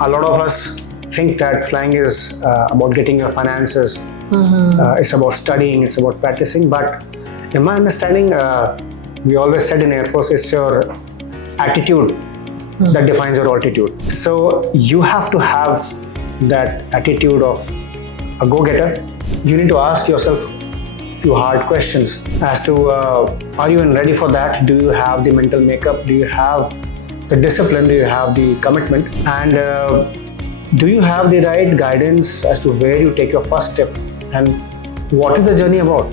A lot of us think that flying is about getting your finances. It's about studying, it's about practicing. But in my understanding, we always said in Air Force, it's your attitude that defines your altitude. So you have to have that attitude of a go-getter. You need to ask yourself a few hard questions as to are you ready for that? Do you have the mental makeup? Do you have the discipline? Do you have the commitment? And do you have the right guidance as to where you take your first step and what is the journey about?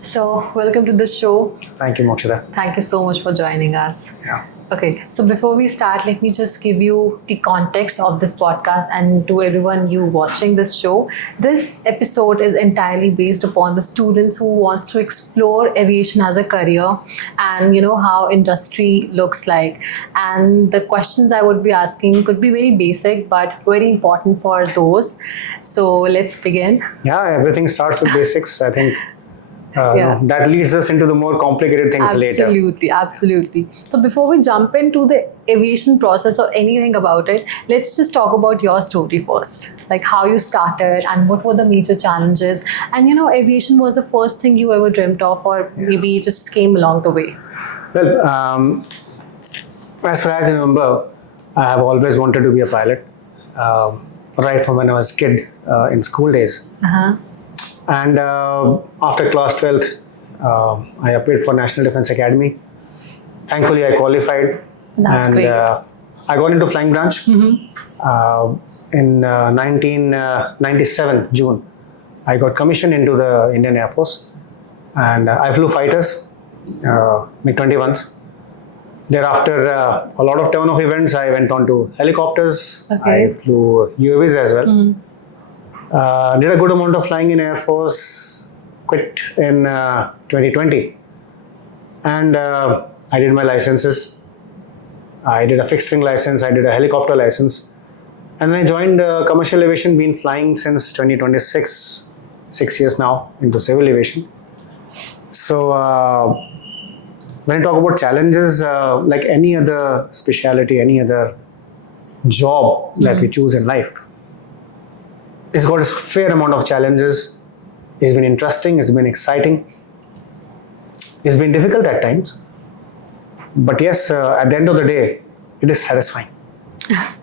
So, welcome to the show. Thank you, Mokshita. Thank you so much for joining us. Yeah. Okay, so before we start, let me just give you the context of this podcast and to everyone you watching this show. This episode is entirely based upon the students who wants to explore aviation as a career and how industry looks like. And the questions I would be asking could be very basic but very important for those. So let's begin. Yeah, everything starts with basics. I think that leads us into the more complicated things later. Absolutely. So before we jump into the aviation process or anything about it, let's just talk about your story first. Like how you started and what were the major challenges. And aviation was the first thing you ever dreamt of, or maybe it just came along the way. Well, as far as I remember, I have always wanted to be a pilot, right from when I was a kid in school days. And after class 12th, I applied for National Defence Academy. Thankfully, I qualified. That's great. I got into flying branch in 1997, June. I got commissioned into the Indian Air Force. And I flew fighters, MiG-21s. Thereafter, a lot of turn of events, I went on to helicopters. Okay. I flew UAVs as well. Did a good amount of flying in Air Force, quit in 2020. And I did my licenses. I did a fixed wing license, I did a helicopter license. And I joined commercial aviation, been flying since 2026, 6 years now into civil aviation. So when I talk about challenges, like any other specialty, any other job that we choose in life, it's got a fair amount of challenges. It's been interesting, it's been exciting. It's been difficult at times. But yes, at the end of the day, it is satisfying.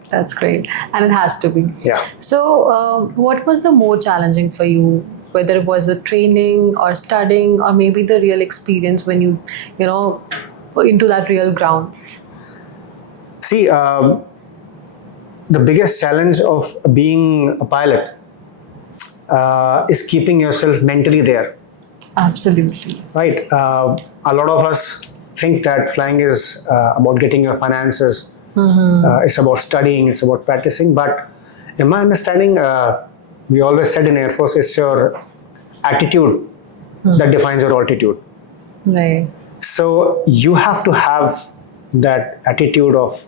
That's great. And it has to be. Yeah. So what was the more challenging for you? Whether it was the training or studying or maybe the real experience when you into that real grounds? See, the biggest challenge of being a pilot is keeping yourself mentally there. Absolutely. Right. A lot of us think that flying is about getting your finances. It's about studying, it's about practicing. But in my understanding, we always said in Air Force, it's your attitude that defines your altitude. Right. So you have to have that attitude of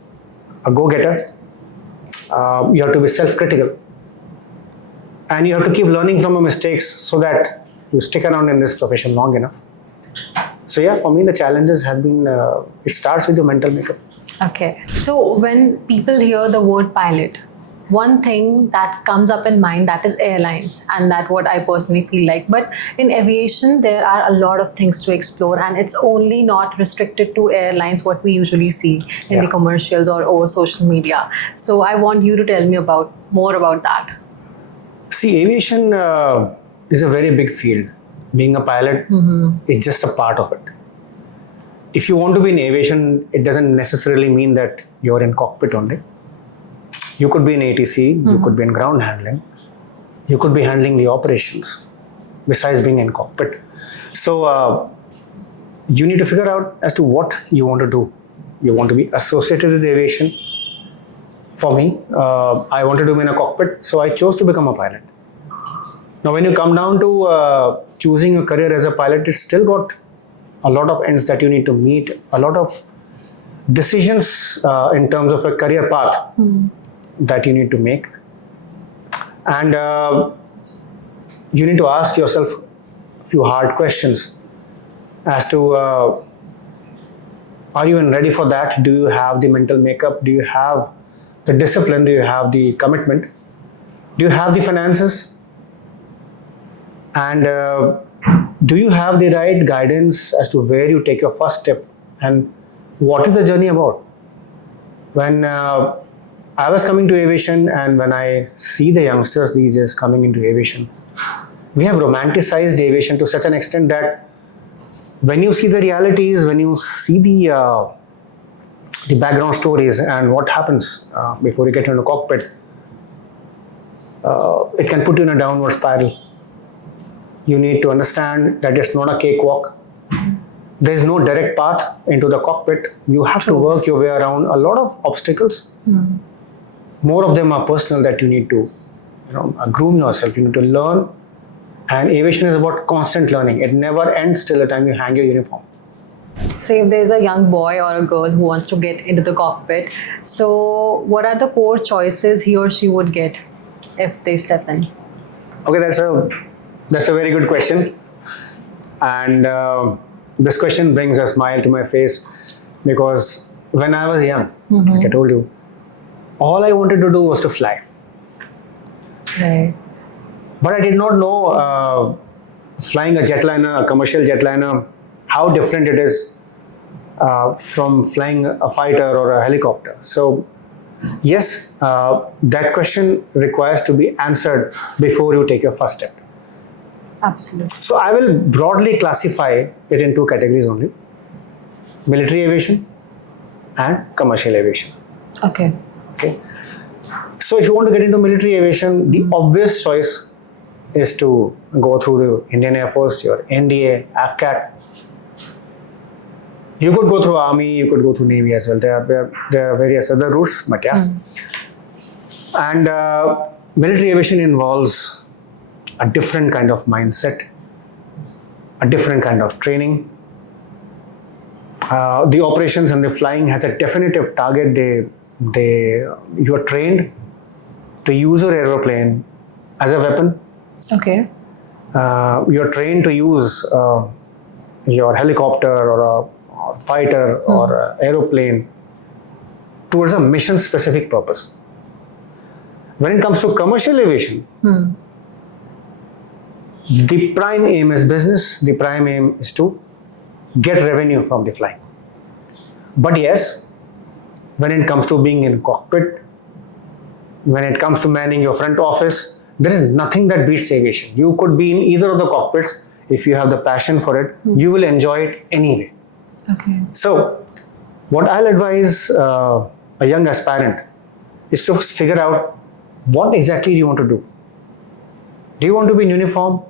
a go-getter. You have to be self-critical. And you have to keep learning from your mistakes so that you stick around in this profession long enough. So yeah, for me, the challenges have been, it starts with your mental makeup. Okay. So when people hear the word pilot, one thing that comes up in mind, that is airlines, and that's what I personally feel like. But in aviation, there are a lot of things to explore, and it's only not restricted to airlines, what we usually see in the commercials or over social media. So I want you to tell me more about that. See, aviation is a very big field. Being a pilot is just a part of it. If you want to be in aviation, it doesn't necessarily mean that you're in cockpit only. You could be in ATC, you could be in ground handling, you could be handling the operations besides being in cockpit. So you need to figure out as to what you want to do. You want to be associated with aviation. For me, I wanted to be in a cockpit, so I chose to become a pilot. Now, when you come down to choosing your career as a pilot, it's still got a lot of ends that you need to meet, a lot of decisions in terms of a career path that you need to make. And you need to ask yourself few hard questions as to are you even ready for that? Do you have the mental makeup? Do you have the discipline? Do you have the commitment? Do you have the finances? And do you have the right guidance as to where you take your first step and what is the journey about? When I was coming to aviation and when I see the youngsters these days coming into aviation, we have romanticized aviation to such an extent that when you see the realities, when you see the background stories and what happens before you get into cockpit, it can put you in a downward spiral. You need to understand that it's not a cakewalk. There is no direct path into the cockpit. You have to work your way around a lot of obstacles. More of them are personal that you need to groom yourself. You need to learn. And aviation is about constant learning. It never ends till the time you hang your uniform. Say if there's a young boy or a girl who wants to get into the cockpit, so what are the core choices he or she would get if they step in? Okay, that's a very good question. And this question brings a smile to my face because when I was young, like I told you, all I wanted to do was to fly. Right. But I did not know flying a jetliner, a commercial jetliner, how different it is from flying a fighter or a helicopter. So, yes, that question requires to be answered before you take your first step. Absolutely. So, I will broadly classify it in two categories only: military aviation and commercial aviation. Okay. Okay. So, if you want to get into military aviation, the obvious choice is to go through the Indian Air Force, your NDA, AFCAT. You could go through Army, you could go through Navy as well. There are various other routes, but yeah. And military aviation involves a different kind of mindset, a different kind of training. The operations and the flying has a definitive target. You are trained to use your aeroplane as a weapon. Okay. You're trained to use your helicopter or a fighter or an aeroplane towards a mission specific purpose. When it comes to commercial aviation, the prime aim is business. The prime aim is to get revenue from the flying. But yes, when it comes to being in cockpit, when it comes to manning your front office, there is nothing that beats aviation. You could be in either of the cockpits. If you have the passion for it, you will enjoy it anyway. Okay. So, what I'll advise a young aspirant is to figure out what exactly you want to do. Do you want to be in uniform?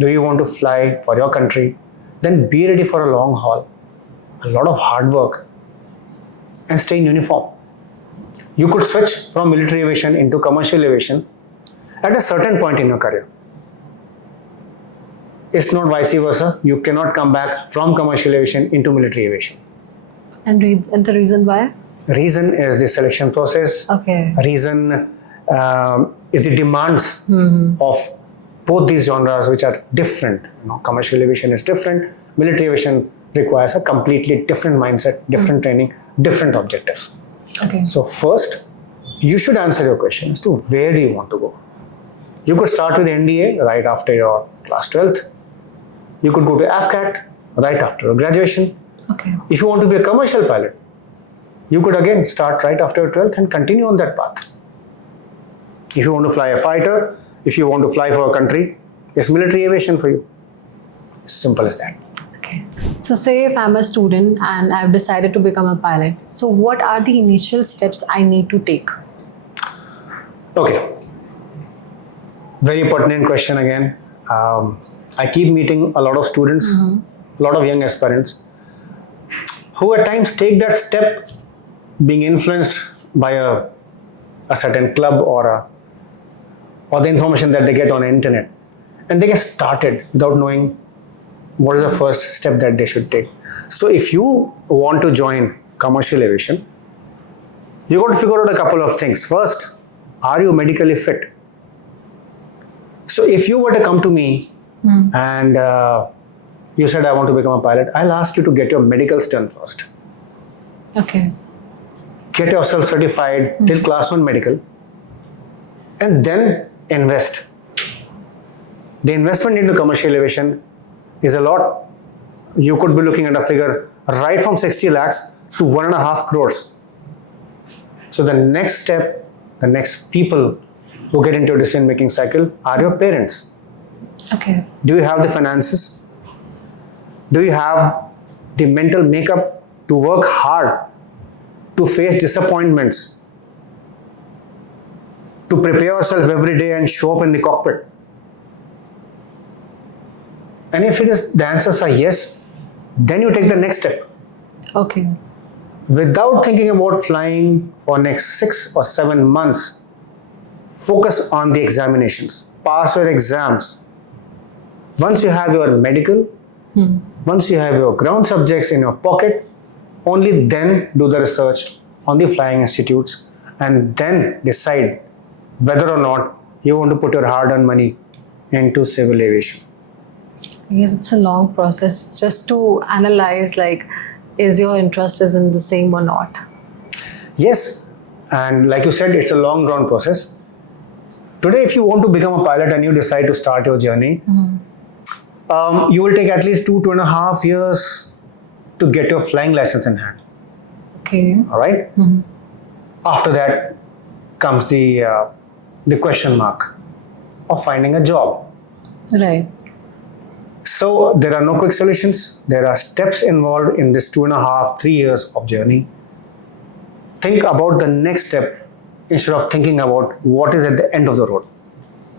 Do you want to fly for your country? Then be ready for a long haul, a lot of hard work, and stay in uniform. You could switch from military aviation into commercial aviation at a certain point in your career. It's not vice versa. You cannot come back from commercial aviation into military aviation. And the reason why? Reason is the selection process. Okay. Reason is the demands of both these genres, which are different. Commercial aviation is different. Military aviation requires a completely different mindset, different training, different objectives. Okay. So first, you should answer your question as to where do you want to go. You could start with NDA right after your class 12th. You could go to AFCAT right after your graduation. Okay. If you want to be a commercial pilot, you could again start right after your 12th and continue on that path. If you want to fly a fighter, if you want to fly for a country, it's military aviation for you. Simple as that. Okay. So say if I'm a student and I've decided to become a pilot, so what are the initial steps I need to take? Okay. Very pertinent question again. I keep meeting a lot of students, a lot of young aspirants who at times take that step being influenced by a certain club or the information that they get on the internet, and they get started without knowing what is the first step that they should take. So if you want to join commercial aviation, you got to figure out a couple of things. First, are you medically fit? So if you were to come to me and you said, I want to become a pilot, I'll ask you to get your medicals done first. Okay. Get yourself certified till class 1 medical, and then invest. The investment into commercial aviation is a lot. You could be looking at a figure right from 60 lakhs to 1.5 crores. So the next step, the next people who get into a decision making cycle are your parents. Okay. Do you have the finances? Do you have the mental makeup to work hard, to face disappointments, to prepare yourself every day and show up in the cockpit? And if the answers are yes, then you take the next step. Okay. Without thinking about flying for next 6 or 7 months, focus on the examinations. Pass your exams. Once you have your medical, once you have your ground subjects in your pocket, only then do the research on the flying institutes, and then decide whether or not you want to put your hard-earned money into civil aviation. I guess it's a long process just to analyze, like, is your interest is in the same or not? Yes, and like you said, it's a long drawn process. Today, if you want to become a pilot and you decide to start your journey, you will take at least 2.5 years to get your flying license in hand. Okay. All right. After that comes the question mark of finding a job. Right. So there are no quick solutions. There are steps involved in this 2.5-3 years of journey. Think about the next step instead of thinking about what is at the end of the road.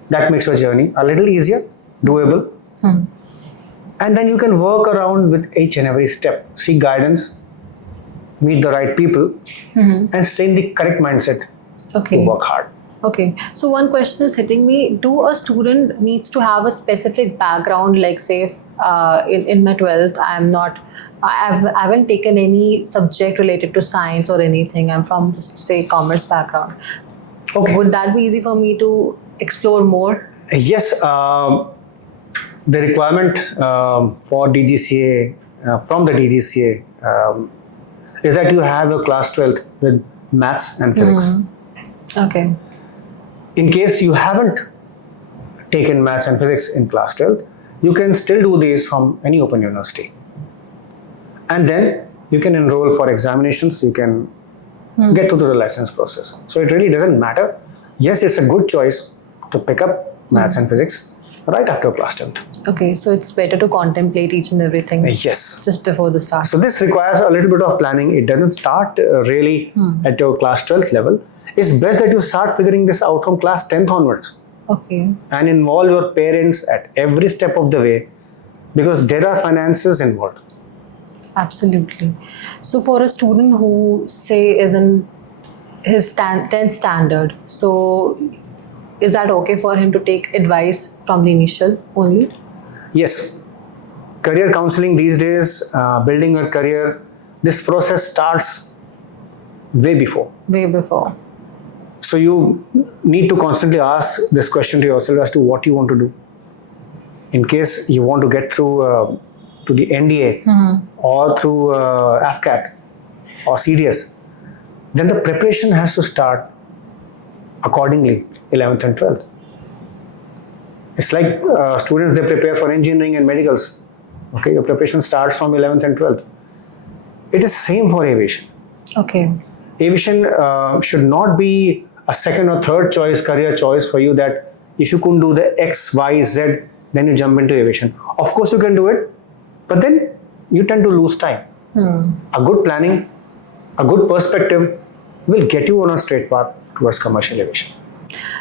That makes your journey a little easier, doable. And then you can work around with each and every step. Seek guidance, meet the right people, and stay in the correct mindset to work hard. Okay, so one question is hitting me. Do a student needs to have a specific background, like say in my 12th, I haven't taken any subject related to science or anything. I'm from just say commerce background. Okay. Would that be easy for me to explore more? Yes, the requirement for DGCA, from the DGCA, is that you have your class 12th with maths and physics. Okay. In case you haven't taken maths and physics in class 12th, you can still do these from any open university. And then you can enroll for examinations, you can get through the license process. So it really doesn't matter. Yes, it's a good choice to pick up maths and physics right after class 10th. Okay, so it's better to contemplate each and everything Yes. just before the start. So this requires a little bit of planning. It doesn't start really at your class 12th level. It's best that you start figuring this out from class 10th onwards. Okay. And involve your parents at every step of the way, because there are finances involved. Absolutely. So for a student who say is in his 10th standard, so is that okay for him to take advice from the initial only? Yes. Career counseling these days, building your career, this process starts way before. Way before. So you need to constantly ask this question to yourself as to what you want to do. In case you want to get through to the NDA or through AFCAT or CDS, then the preparation has to start accordingly, 11th and 12th. It's like students, they prepare for engineering and medicals. Okay, your preparation starts from 11th and 12th. It is same for aviation. Okay. Aviation should not be a second or third choice, career choice for you, that if you couldn't do the X, Y, Z, then you jump into aviation. Of course you can do it, but then you tend to lose time. A good planning, a good perspective will get you on a straight path towards commercial aviation.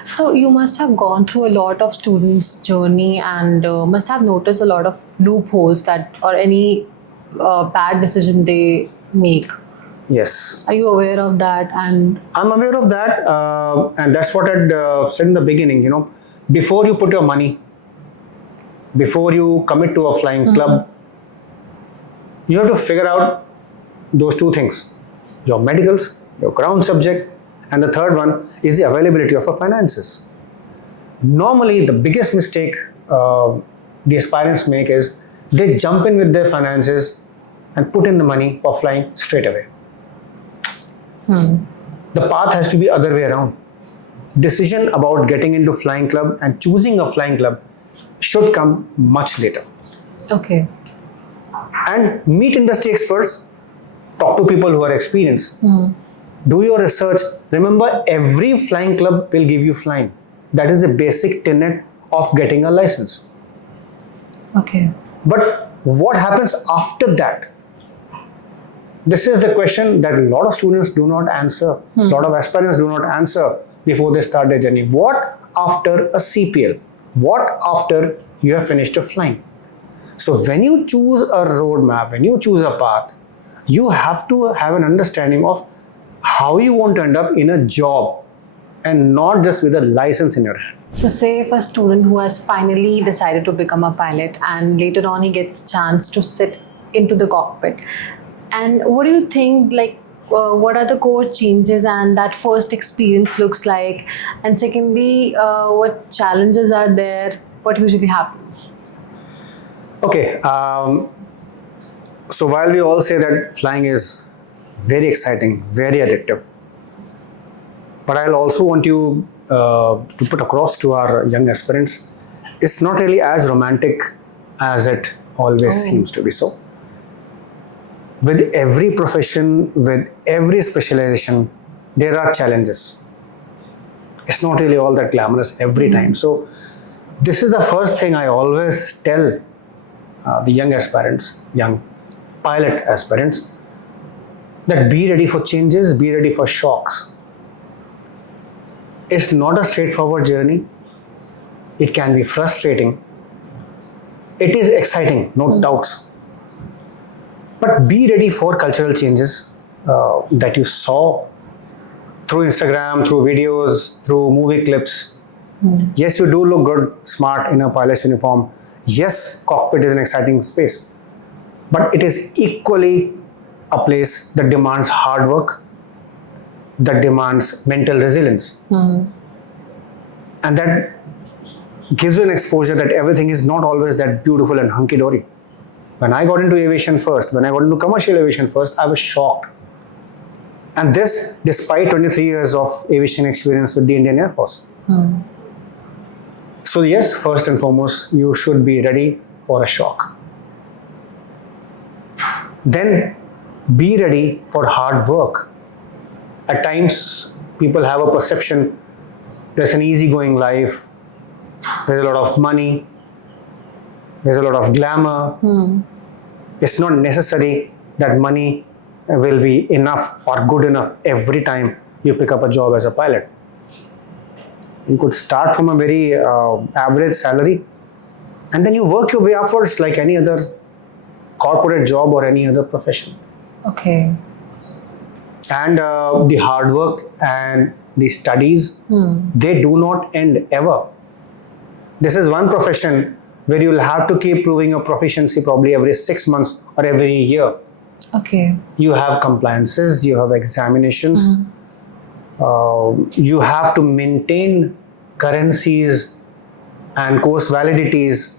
So you must have gone through a lot of students' journey and must have noticed a lot of loopholes that or any bad decision they make. Yes. Are you aware of that? And I'm aware of that, and that's what I'd said in the beginning. You know, before you put your money, before you commit to a flying club, you have to figure out those two things: your medicals, your ground subject, and the third one is the availability of your finances. Normally, the biggest mistake the aspirants make is they jump in with their finances and put in the money for flying straight away. The path has to be other way around. Decision about getting into flying club and choosing a flying club should come much later. Okay. And meet industry experts, talk to people who are experienced. Do your research. Remember, every flying club will give you flying. That is the basic tenet of getting a license. Okay. But what happens after that? This is the question that a lot of students do not answer. A lot of aspirants do not answer before they start their journey. What after a CPL? What after you have finished a flying? So when you choose a roadmap, when you choose a path, you have to have an understanding of how you want to end up in a job and not just with a license in your hand. So say if a student who has finally decided to become a pilot and later on he gets a chance to sit into the cockpit, and what do you think, like, what are the core changes and that first experience looks like? And secondly, what challenges are there? What usually happens? Okay, so while we all say that flying is very exciting, very addictive, but I'll also want you to put across to our young aspirants, it's not really as romantic as it always seems to be. So with every profession, with every specialization, there are challenges. It's not really all that glamorous every time. So this is the first thing I always tell the young aspirants, young pilot aspirants, that be ready for changes, be ready for shocks. It's not a straightforward journey. It can be frustrating. It is exciting, no doubts. But be ready for cultural changes that you saw through Instagram, through videos, through movie clips. Yes, you do look good, smart in a pilot's uniform. Yes, cockpit is an exciting space. But it is equally a place that demands hard work, that demands mental resilience. And that gives you an exposure that everything is not always that beautiful and hunky-dory. When I got into aviation first, when I got into commercial aviation first, I was shocked. And this, despite 23 years of aviation experience with the Indian Air Force. So yes, first and foremost, you should be ready for a shock. Then be ready for hard work. At times, people have a perception there's an easygoing life, there's a lot of money, there's a lot of glamour. It's not necessary that money will be enough or good enough every time you pick up a job as a pilot. You could start from a very average salary and then you work your way upwards like any other corporate job or any other profession. Okay. And the hard work and the studies, they do not end ever. This is one profession where you'll have to keep proving your proficiency probably every 6 months or every year. Okay. You have compliances, you have examinations, you have to maintain currencies and course validities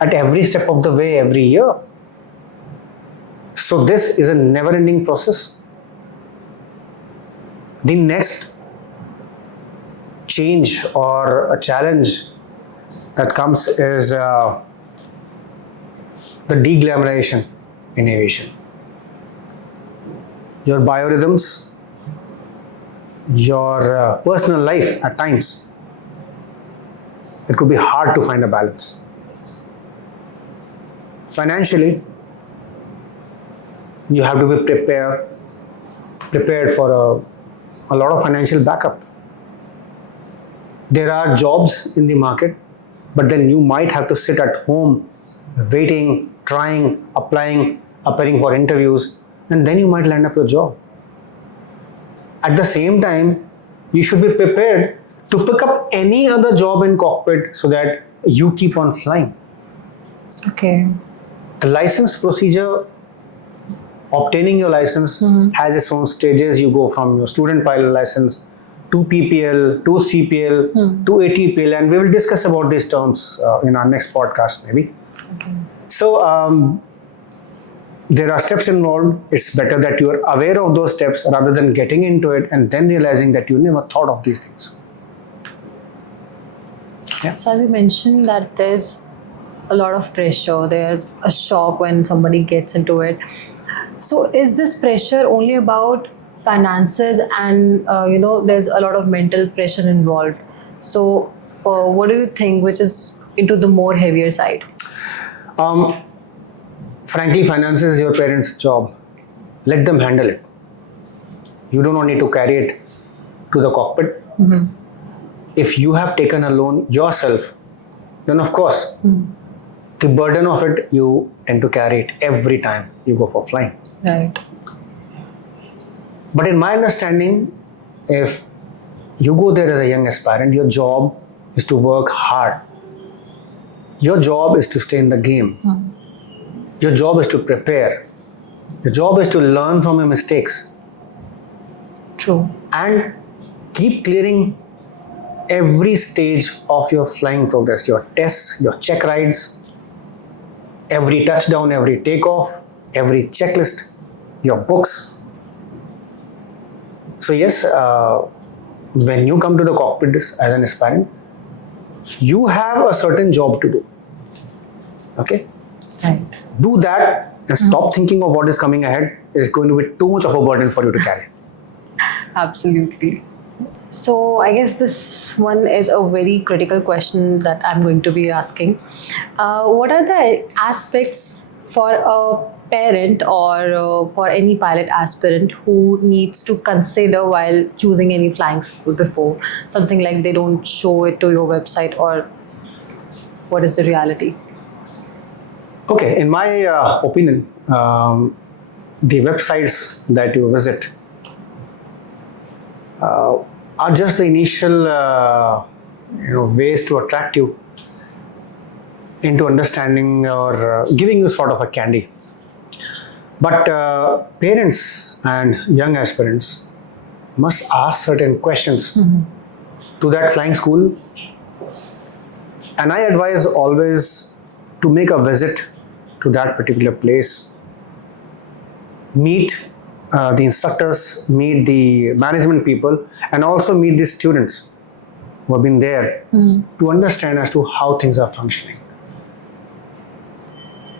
at every step of the way every year. So this is a never-ending process. The next change or a challenge that comes is the deglamorization in aviation. Your biorhythms, your personal life at times, it could be hard to find a balance. Financially, you have to be prepared for a lot of financial backup. There are jobs in the market, but then you might have to sit at home waiting, trying, applying, appearing for interviews, and then you might land up your job. At the same time, you should be prepared to pick up any other job in cockpit so that you keep on flying. Okay. The license procedure, obtaining your license has its own stages. You go from your student pilot license to PPL, to CPL, to ATPL, and we will discuss about these terms in our next podcast maybe. Okay. So there are steps involved. It's better that you are aware of those steps rather than getting into it and then realizing that you never thought of these things. So as you mentioned that there's a lot of pressure, there's a shock when somebody gets into it. So is this pressure only about finances and there's a lot of mental pressure involved? So what do you think which is into the more heavier side? Frankly, finances is your parents' job. Let them handle it. You do not need to carry it to the cockpit. If you have taken a loan yourself, then of course, the burden of it, you tend to carry it every time you go for flying. Right. But in my understanding, if you go there as a young aspirant, your job is to work hard. Your job is to stay in the game. Your job is to prepare. Your job is to learn from your mistakes. True. And keep clearing every stage of your flying progress, your tests, your check rides, every touchdown, every takeoff, every checklist, your books. So yes, when you come to the cockpit as an aspirant, you have a certain job to do. Okay? Right. Do that and stop thinking of what is coming ahead. It's going to be too much of a burden for you to carry. Absolutely. So I guess this one is a very critical question that I'm going to be asking. What are the aspects for a parent or for any pilot aspirant who needs to consider while choosing any flying school before? Something like they don't show it to your website, or what is the reality? Okay, in my opinion, the websites that you visit are just the initial ways to attract you into understanding or giving you sort of a candy. But parents and young aspirants must ask certain questions to that flying school, and I advise always to make a visit to that particular place, meet the instructors, meet the management people, and also meet the students who have been there to understand as to how things are functioning.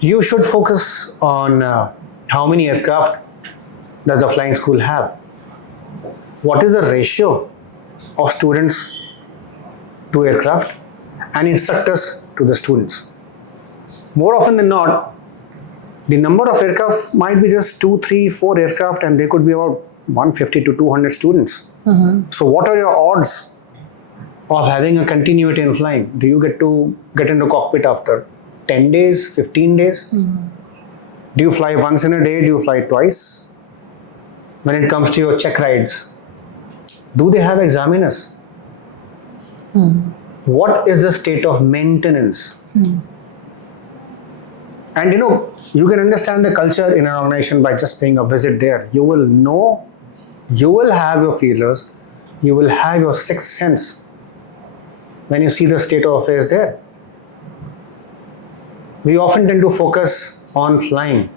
You should focus on how many aircraft does the flying school have? What is the ratio of students to aircraft and instructors to the students? More often than not, the number of aircraft might be just 2, 3, 4 aircraft, and they could be about 150 to 200 students. So what are your odds of having a continuity in flying? Do you get to get into cockpit after 10 days, 15 days? Do you fly once in a day? Do you fly twice? When it comes to your check rides, do they have examiners? What is the state of maintenance? And you can understand the culture in an organization by just paying a visit there. You will know, you will have your feelers, you will have your sixth sense when you see the state of affairs there. We often tend to focus on flying.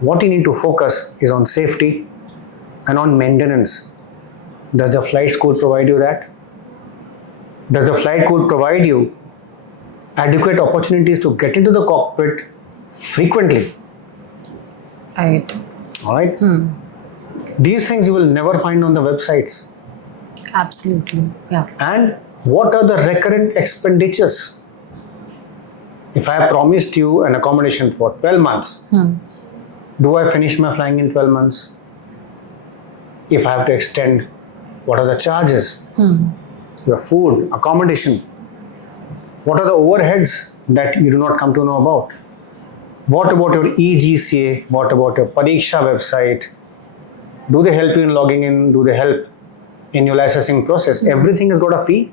What you need to focus is on safety and on maintenance. Does the flight school provide you that? Does the flight school provide you adequate opportunities to get into the cockpit frequently? Right. All right. These things you will never find on the websites. Absolutely. Yeah. And what are the recurrent expenditures? If I have promised you an accommodation for 12 months, do I finish my flying in 12 months? If I have to extend, what are the charges? Your food, accommodation. What are the overheads that you do not come to know about? What about your EGCA? What about your Pariksha website? Do they help you in logging in? Do they help in your licensing process? Everything has got a fee.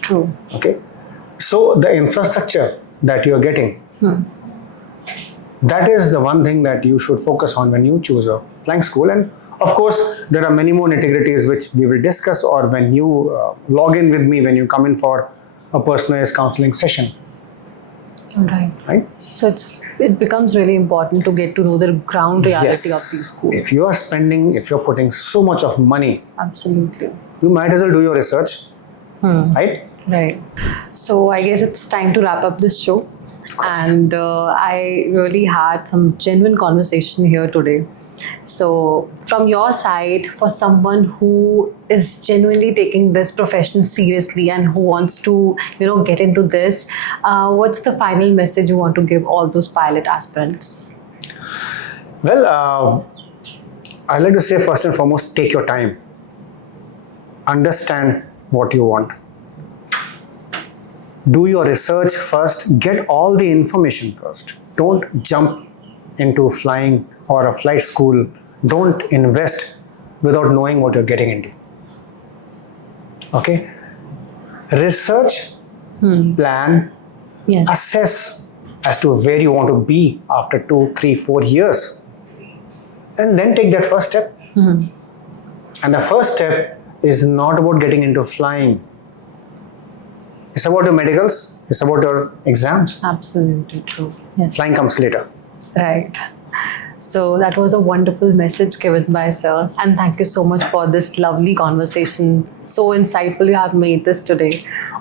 True. Okay. So the infrastructure that you are getting, That is the one thing that you should focus on when you choose a flying school. And of course, there are many more nitty-gritties which we will discuss, or when you log in with me, when you come in for a personalized counseling session. All right. Right? So it becomes really important to get to know the ground reality of these schools. If you're putting so much of money, Absolutely. you might as well do your research. Right? Right. So I guess it's time to wrap up this show. And I really had some genuine conversation here today. So from your side, for someone who is genuinely taking this profession seriously and who wants to, get into this, what's the final message you want to give all those pilot aspirants? Well, I'd like to say first and foremost, take your time. Understand what you want. Do your research first. Get all the information first. Don't jump into flying or a flight school. Don't invest without knowing what you're getting into. Okay? Research, plan, Yes. assess as to where you want to be after 2, 3, 4 years. And then take that first step. And the first step is not about getting into flying. It's about your medicals. It's about your exams. Absolutely true. Yes. Flying comes later. Right. So that was a wonderful message given by sir. And thank you so much for this lovely conversation. So insightful you have made this today.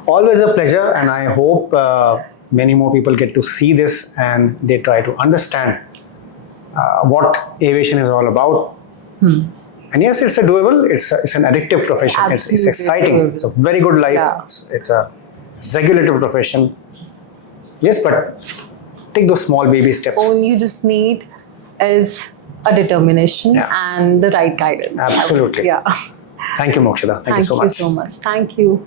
Always a pleasure, and I hope many more people get to see this and they try to understand what aviation is all about. And yes, it's a doable, it's an addictive profession. It's Absolutely, exciting. absolutely. It's a very good life. Yeah. It's a regulative profession. Yes, but take those small baby steps. All you just need is a determination Yeah. and the right guidance. Absolutely. Yeah. Thank you, Mokshida. Thank you so much. Thank you so much. Thank you.